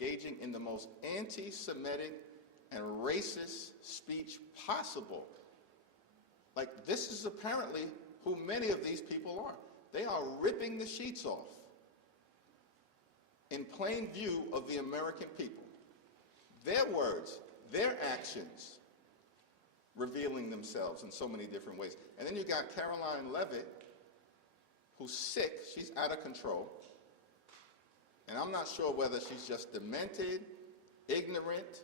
engaging in the most anti-Semitic and racist speech possible. Like, this is apparently who many of these people are. They are ripping the sheets off in plain view of the American people. Their words, their actions, revealing themselves in so many different ways. And then you got Caroline Leavitt, who's sick, she's out of control. And I'm not sure whether she's just demented, ignorant,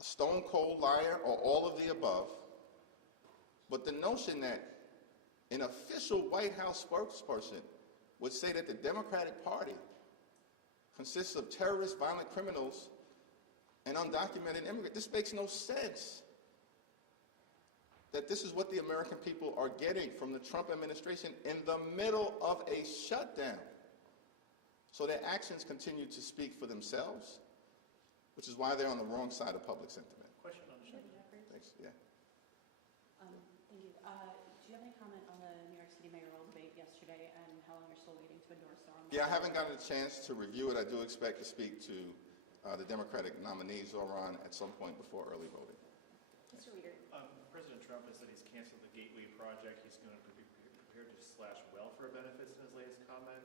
a stone-cold liar, or all of the above. But the notion that an official White House spokesperson would say that the Democratic Party consists of terrorists, violent criminals, and undocumented immigrants, this makes no sense. That this is what the American people are getting from the Trump administration in the middle of a shutdown. So their actions continue to speak for themselves, which is why they're on the wrong side of public sentiment. Question on the shutdown. Thanks. Yeah. Thank you. Do you have any comment on the New York City mayoral debate yesterday and how long you're still waiting to endorse the arm? Yeah, I haven't gotten a chance to review it. I do expect to speak to the Democratic nominee, Zoran, at some point before early voting. Mr. Reader. President Trump has said he's canceled the Gateway project. He's going to be prepared to slash welfare benefits in his latest comment.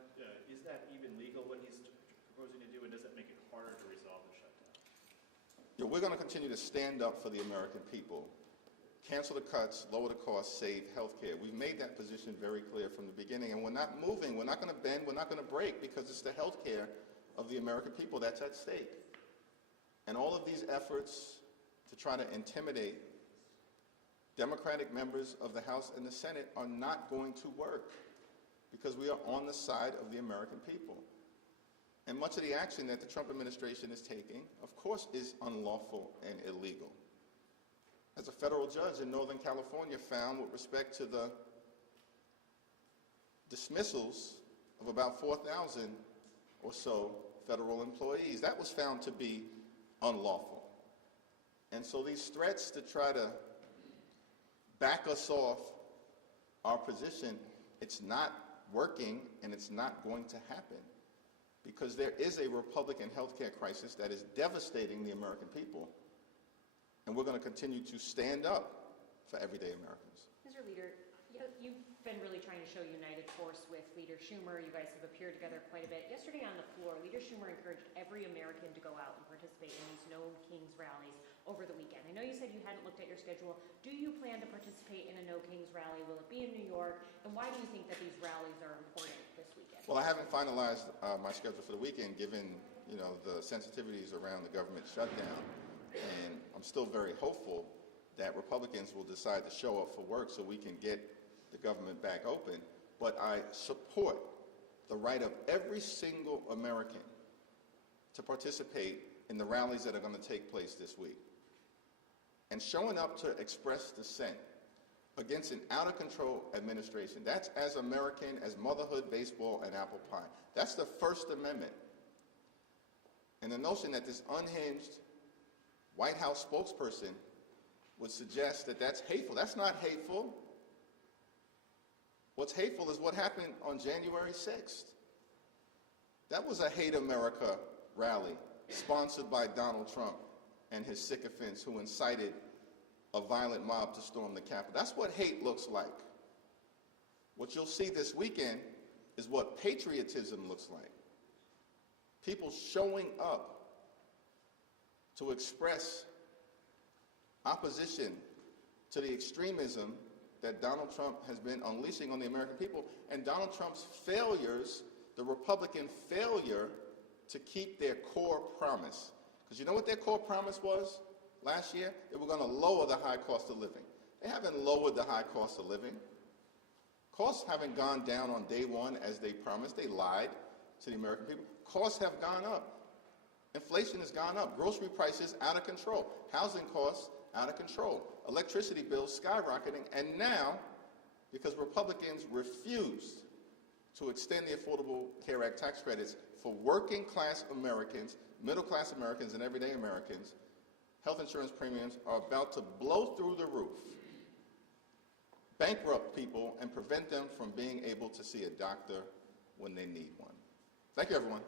Is that even legal, what he's proposing to do, and does that make it harder to resolve the shutdown? Yeah, we're going to continue to stand up for the American people. Cancel the cuts, lower the costs, save health care. We've made that position very clear from the beginning, and we're not moving, we're not going to bend, we're not going to break, because it's the health care of the American people that's at stake. And all of these efforts to try to intimidate Democratic members of the House and the Senate are not going to work, because we are on the side of the American people. And much of the action that the Trump administration is taking, of course, is unlawful and illegal. As a federal judge in Northern California found with respect to the dismissals of about 4,000 or so federal employees, that was found to be unlawful. And so these threats to try to back us off our position, it's not working and it's not going to happen, because there is a Republican healthcare crisis that is devastating the American people, and we're going to continue to stand up for everyday Americans. Mr. Leader, you've been really trying to show united force with Leader Schumer. You guys have appeared together quite a bit. Yesterday on the floor, Leader Schumer encouraged every American to go out and participate in these No Kings rallies over the weekend. I know you said you hadn't looked at your schedule. Do you plan to participate in a No Kings rally? Will it be in New York? And why do you think that these rallies are important this weekend? Well, I haven't finalized my schedule for the weekend, given the sensitivities around the government shutdown, and I'm still very hopeful that Republicans will decide to show up for work so we can get the government back open. But I support the right of every single American to participate in the rallies that are going to take place this week. And showing up to express dissent against an out-of-control administration, that's as American as motherhood, baseball, and apple pie. That's the First Amendment. And the notion that this unhinged White House spokesperson would suggest that that's hateful. That's not hateful. What's hateful is what happened on January 6th. That was a Hate America rally sponsored by Donald Trump and his sycophants who incited a violent mob to storm the Capitol. That's what hate looks like. What you'll see this weekend is what patriotism looks like. People showing up to express opposition to the extremism that Donald Trump has been unleashing on the American people, and Donald Trump's failures, the Republican failure to keep their core promise. Because you know what their core promise was last year? They were going to lower the high cost of living. They haven't lowered the high cost of living. Costs haven't gone down on day one as they promised. They lied to the American people. Costs have gone up. Inflation has gone up. Grocery prices out of control. Housing costs out of control. Electricity bills skyrocketing. And now, because Republicans refused to extend the Affordable Care Act tax credits for working class Americans, middle class Americans, and everyday Americans, health insurance premiums are about to blow through the roof, bankrupt people, and prevent them from being able to see a doctor when they need one. Thank you, everyone.